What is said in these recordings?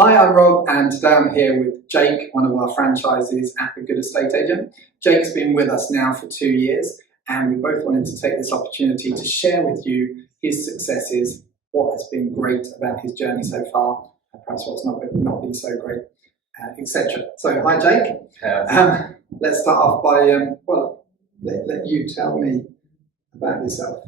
Hi, I'm Rob, and today I'm here with Jake, one of our franchisees at the Good Estate Agent. Jake's been with us now for 2 years, and we both wanted to take this opportunity to share with you his successes, what has been great about his journey so far, and perhaps what's not been so great, etc. So, hi, Jake. Let's start off by, let you tell me about yourself.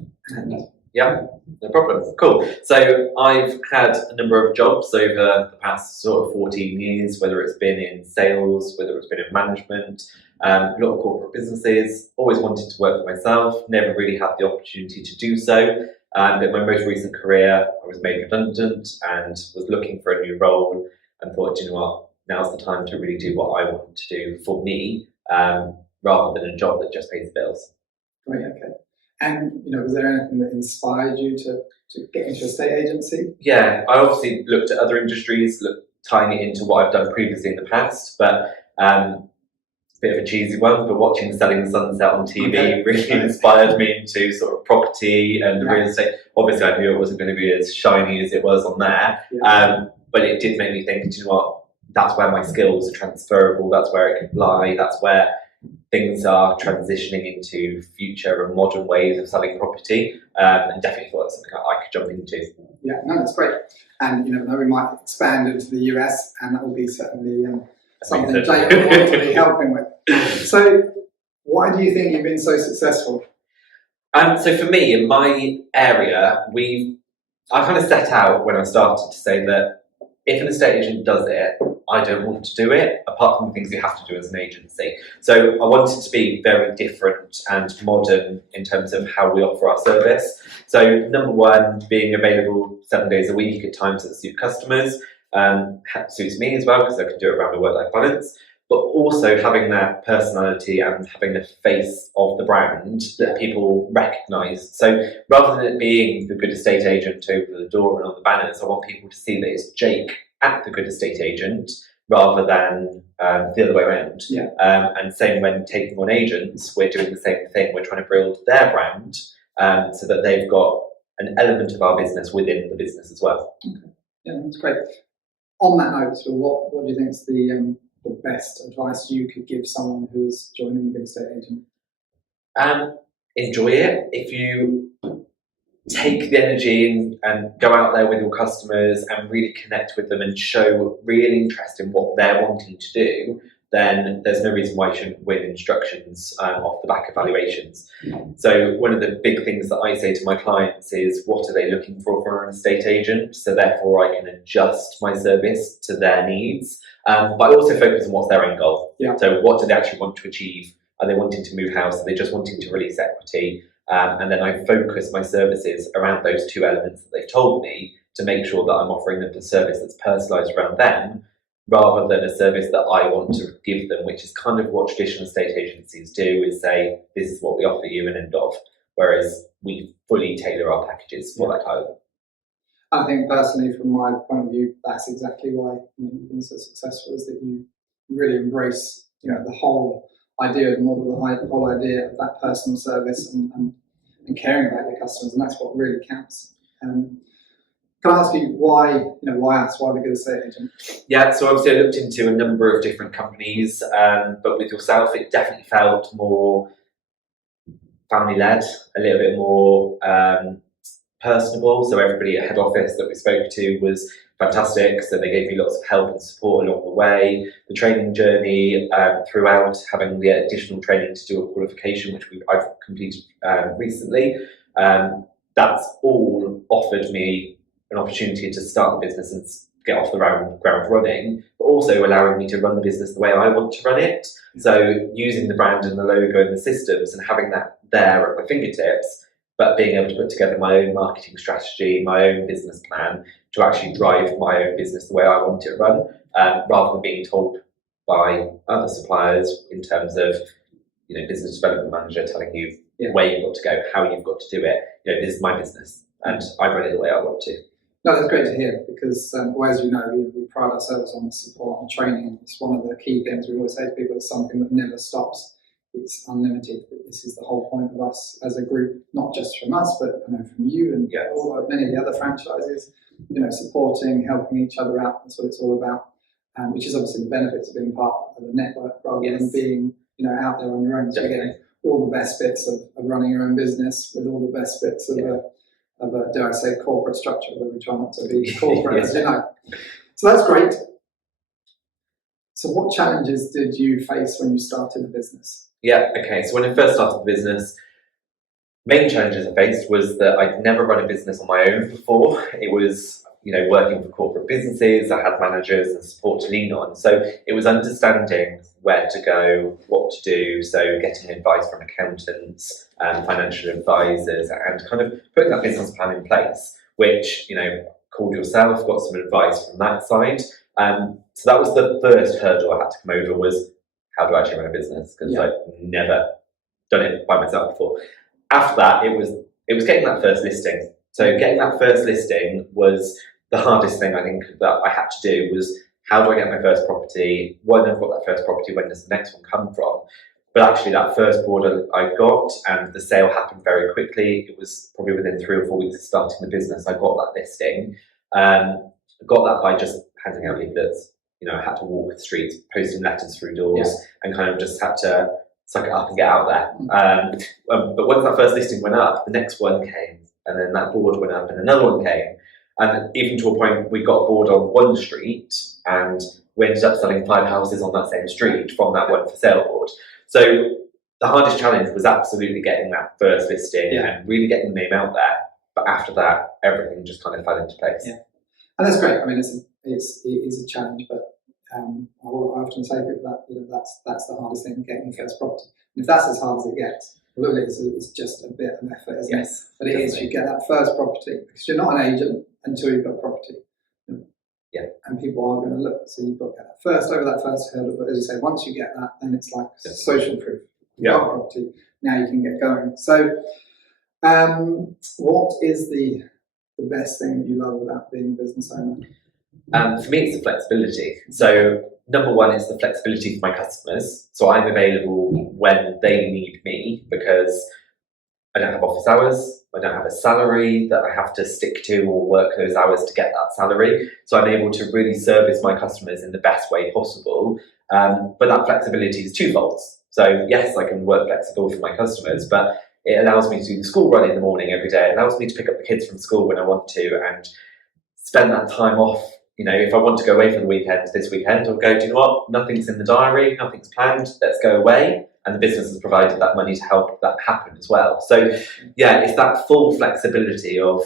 Yeah, no problem. Cool. So I've had a number of jobs over the past sort of 14 years, whether it's been in sales, whether it's been in management, a lot of corporate businesses. Always wanted to work for myself, never really had the opportunity to do so. But in my most recent career, I was made redundant and was looking for a new role and thought, you know what, now's the time to really do what I want to do for me, rather than a job that just pays the bills. Great, okay. And, was there anything that inspired you to get into a estate agency? Yeah, I obviously looked at other industries, tying it into what I've done previously in the past, but a bit of a cheesy one, but watching Selling the Sunset on TV really inspired me into sort of property and real estate. Obviously, I knew it wasn't going to be as shiny as it was on there, but it did make me think, do you know what, that's where my skills are transferable, that's where it can lie, that's where things are transitioning into future and modern ways of selling property, and definitely thought that's something I could jump into. Yeah, no, that's great. And we might expand into the US, and that will be certainly something Jake will want to be helping with. So, why do you think you've been so successful? So for me, in my area, I kind of set out when I started to say that if an estate agent does it, I don't want to do it, apart from the things you have to do as an agency. So I wanted to be very different and modern in terms of how we offer our service. So number one, being available 7 days a week at times that suit customers, suits me as well because I can do it around my work-life balance, but also having that personality and having the face of the brand that people recognise. So rather than it being the Good Estate Agent over the door and on the banners, I want people to see that it's Jake at the Good Estate Agent rather than the other way around. And same when taking on agents, we're doing the same thing. We're trying to build their brand so that they've got an element of our business within the business as well. Okay. Yeah, that's great. On that note, so what do you think is the best advice you could give someone who's joining the Good Estate Agent? Enjoy it. If you take the energy and go out there with your customers and really connect with them and show real interest in what they're wanting to do, then there's no reason why you shouldn't win instructions off the back of valuations. So one of the big things that I say to my clients is, what are they looking for from an estate agent? So therefore I can adjust my service to their needs, but I also focus on what's their end goal. So what do they actually want to achieve? Are they wanting to move house? Are they just wanting to release equity? And then I focus my services around those two elements that they've told me to make sure that I'm offering them a service that's personalised around them rather than a service that I want to give them, which is kind of what traditional estate agencies do, is say, this is what we offer you and end of, whereas we fully tailor our packages for that client. I think personally, from my point of view, that's exactly why you've been so successful, is that you really embrace the whole idea of the model, the whole idea of that personal service and caring about your customers, and that's what really counts. Can I ask you why the Good Estate Agent? Yeah, so obviously I looked into a number of different companies, but with yourself it definitely felt more family-led, a little bit more personable. So everybody at head office that we spoke to was fantastic. So they gave me lots of help and support along the way. The training journey throughout, having the additional training to do a qualification, which I've completed recently, that's all offered me an opportunity to start the business and get off the ground running, but also allowing me to run the business the way I want to run it. So using the brand and the logo and the systems and having that there at my fingertips, but being able to put together my own marketing strategy, my own business plan to actually drive my own business the way I want it run, rather than being told by other suppliers in terms of, business development manager telling you where you've got to go, how you've got to do it. This is my business and I run it the way I want to. No, that's great to hear because, as you know, we pride ourselves on the support and training. It's one of the key things we always say to people. It's something that never stops. it's unlimited. This is the whole point of us as a group, not just from us, but I know from you and many of the other franchises. Supporting, helping each other out. That's what it's all about. Which is obviously the benefits of being part of a network rather than being out there on your own. So you're getting all the best bits of running your own business with all the best bits of a dare I say, corporate structure, although we try not to be corporate, as you know. So that's great. So what challenges did you face when you started the business? Yeah, okay. So when I first started the business, main challenges I faced was that I'd never run a business on my own before. It was, working for corporate businesses. I had managers and support to lean on. So it was understanding where to go, what to do. So getting advice from accountants and financial advisors and kind of putting that business plan in place, which, called yourself, got some advice from that side. So that was the first hurdle I had to come over, was how do I actually run a business? Because I'd never done it by myself before. After that, it was getting that first listing. So getting that first listing was the hardest thing I think that I had to do. Was how do I get my first property? When I've got that first property, when does the next one come from? But actually that first order I got, and the sale happened very quickly. It was probably within 3 or 4 weeks of starting the business, I got that listing. I got that by just handing out leaflets. I had to walk the streets, posting letters through doors, and kind of just had to suck it up and get out there. But once that first listing went up, the next one came, and then that board went up, and another one came. And even to a point, we got board on one street, and we ended up selling 5 houses on that same street from that one for sale board. So the hardest challenge was absolutely getting that first listing and really getting the name out there. But after that, everything just kind of fell into place. Yeah. And that's great. I mean, it is a challenge, but I often say that that's the hardest thing, getting your first property. And if that's as hard as it gets, really it's just a bit of effort, isn't it? But it is. You get that first property because you're not an agent until you've got property. And people are going to look. So you've got to get that first over that first hurdle. But as you say, once you get that, then it's like social proof. You've got property. Now you can get going. So, what is the best thing that you love about being a business owner? For me, it's the flexibility. So, number one is the flexibility for my customers. So I'm available when they need me, because I don't have office hours, I don't have a salary that I have to stick to or work those hours to get that salary. So I'm able to really service my customers in the best way possible. But that flexibility is twofold. So yes, I can work flexible for my customers, but it allows me to do the school run in the morning every day. It allows me to pick up the kids from school when I want to and spend that time off. If I want to go away for the weekend, this weekend, I'll go, do you know what? Nothing's in the diary, nothing's planned, let's go away. And the business has provided that money to help that happen as well. So yeah, it's that full flexibility of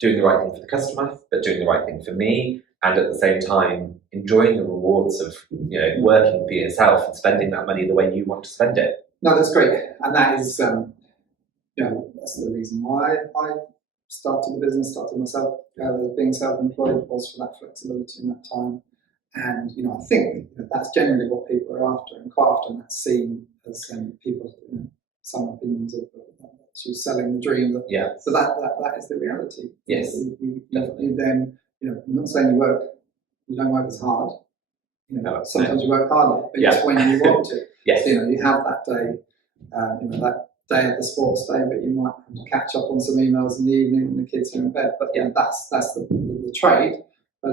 doing the right thing for the customer, but doing the right thing for me, and at the same time enjoying the rewards of working for yourself and spending that money the way you want to spend it. No, that's great, and that is that's the reason why I started the business, started myself being self-employed, was for that flexibility in that time. And I think that's generally what people are after, and quite often that's seen as people, some opinions of she's selling the dream. So that is the reality. Yes, you then I'm not saying you don't work as hard. Sometimes you work harder, but it's when you want to. Yes. You have that day, that day at the sports day, but you might catch up on some emails in the evening when the kids are in bed. But that's the trade. But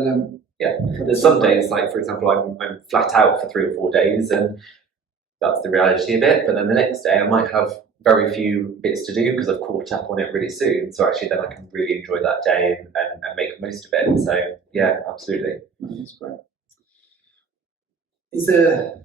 there's some days, like for example, I'm flat out for 3 or 4 days, and that's the reality of it. But then the next day, I might have very few bits to do because I've caught up on it really soon. So actually, then I can really enjoy that day and make the most of it. So yeah, absolutely. That's great. Is there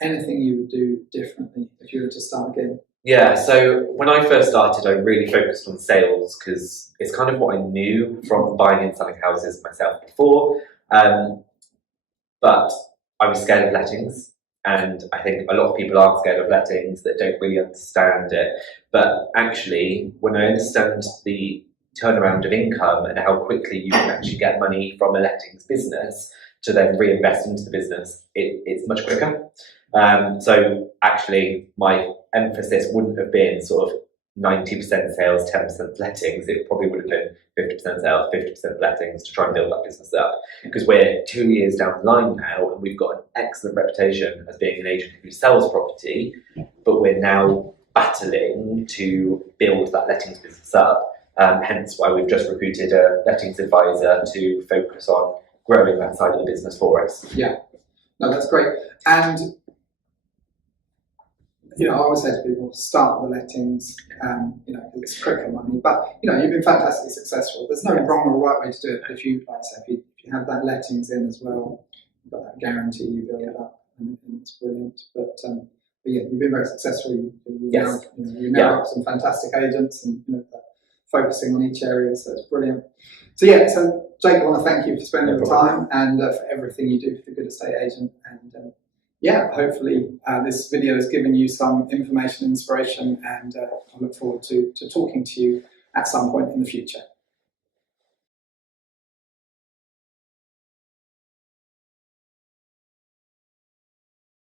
anything you would do differently if you were to start again? Yeah, so when I first started, I really focused on sales because it's kind of what I knew from buying and selling houses myself before. But I was scared of lettings, and I think a lot of people are scared of lettings that don't really understand it. But actually, when I understand the turnaround of income and how quickly you can actually get money from a lettings business to then reinvest into the business, it's much quicker. So actually, my emphasis wouldn't have been sort of 90% sales, 10% lettings, it probably would have been 50% sales, 50% lettings to try and build that business up. Because we're 2 years down the line now, and we've got an excellent reputation as being an agent who sells property, but we're now battling to build that lettings business up. Hence why we've just recruited a lettings advisor to focus on growing that side of the business for us. Yeah, no, that's great. And I always say to people, start with the lettings, because it's quicker money. But you've been fantastically successful. There's no wrong or right way to do it. But if you, like I said, if you have that lettings in as well, you've got that guarantee, you build it up, and it's brilliant. But yeah, you've been very successful. You now got some fantastic agents, and focusing on each area, so it's brilliant. So yeah, so Jake, I want to thank you for spending the time and for everything you do for the Good Estate Agent. And yeah, hopefully this video has given you some information, inspiration, and I look forward to talking to you at some point in the future.